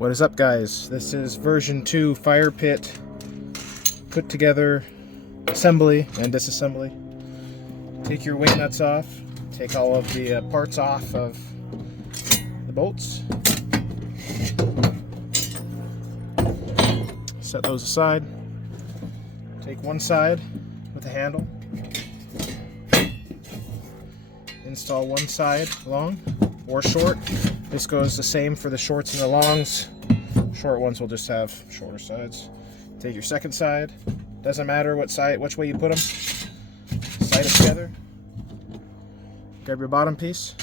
What is up, guys? This is version 2 fire pit put together assembly and disassembly. Take your wing nuts off, take all of the parts off of the bolts, set those aside. Take one side with a handle, install one side long or short. This goes the same for the shorts and the longs. Short ones will just have shorter sides. Take your second side. Doesn't matter what side, which way you put them. Slide it together. Grab your bottom piece.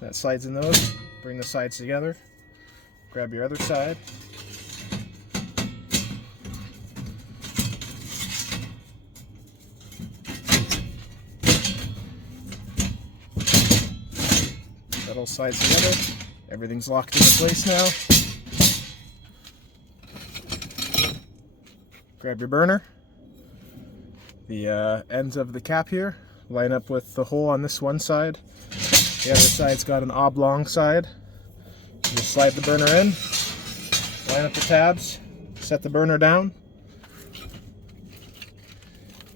That slides in those. Bring the sides together. Grab your other side. That all slides together. Everything's locked into place now. Grab your burner. The ends of the cap here line up with the hole on this one side. The other side's got an oblong side. You just slide the burner in, line up the tabs, set the burner down.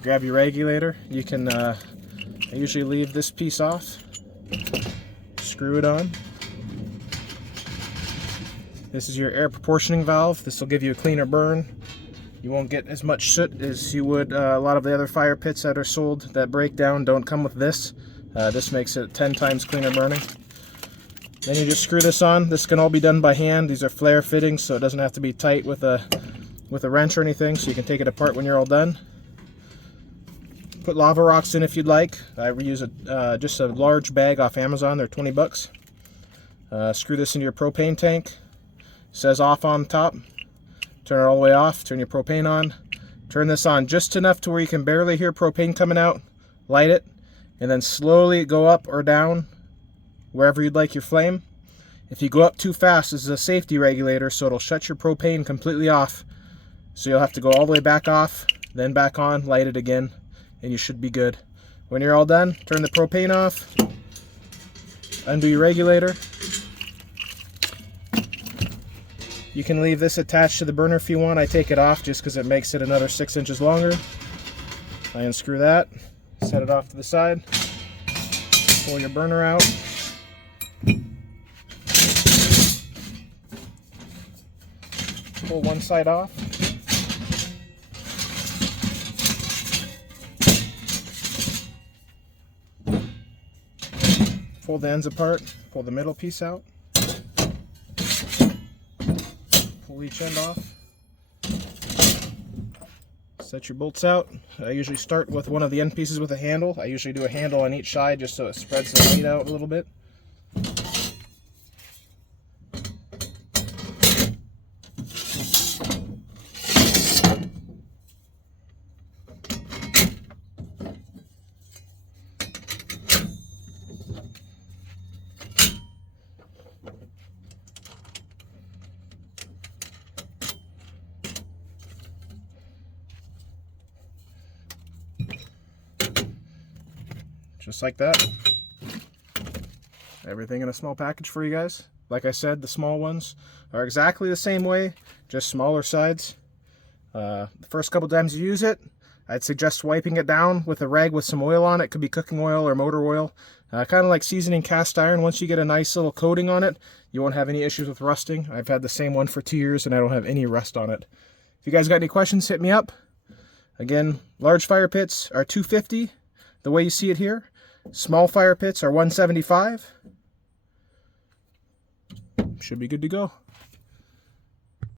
Grab your regulator. You can, I usually leave this piece off. Screw it on. This is your air proportioning valve. This will give you a cleaner burn. You won't get as much soot as you would a lot of the other fire pits that are sold that break down don't come with this. This makes it 10 times cleaner burning. Then you just screw this on. This can all be done by hand. These are flare fittings, so it doesn't have to be tight with a wrench or anything, so you can take it apart when you're all done. Put lava rocks in if you'd like. I use just a large bag off Amazon. They're 20 bucks. Screw this into your propane tank. It says off on top. Turn it all the way off. Turn your propane on. Turn this on just enough to where you can barely hear propane coming out. Light it, and then slowly go up or down wherever you'd like your flame. If you go up too fast, this is a safety regulator, so it'll shut your propane completely off. So you'll have to go all the way back off, then back on, light it again, and you should be good. When you're all done, turn the propane off, undo your regulator. You can leave this attached to the burner if you want. I take it off just because it makes it another 6 inches longer. I unscrew that, set it off to the side, pull your burner out. Pull one side off. Pull the ends apart, pull the middle piece out. Pull each end off. Set your bolts out. I usually start with one of the end pieces with a handle. I usually do a handle on each side just so it spreads the weight out a little bit. Just like that. Everything in a small package for you guys. Like I said, the small ones are exactly the same way, just smaller sides. The first couple times you use it, I'd suggest wiping it down with a rag with some oil on it. Could be cooking oil or motor oil. Kind of like seasoning cast iron. Once you get a nice little coating on it, you won't have any issues with rusting. I've had the same one for 2 years and I don't have any rust on it. If you guys got any questions, hit me up. Again, large fire pits are $250, the way you see it here. Small fire pits are $175. Should be good to go.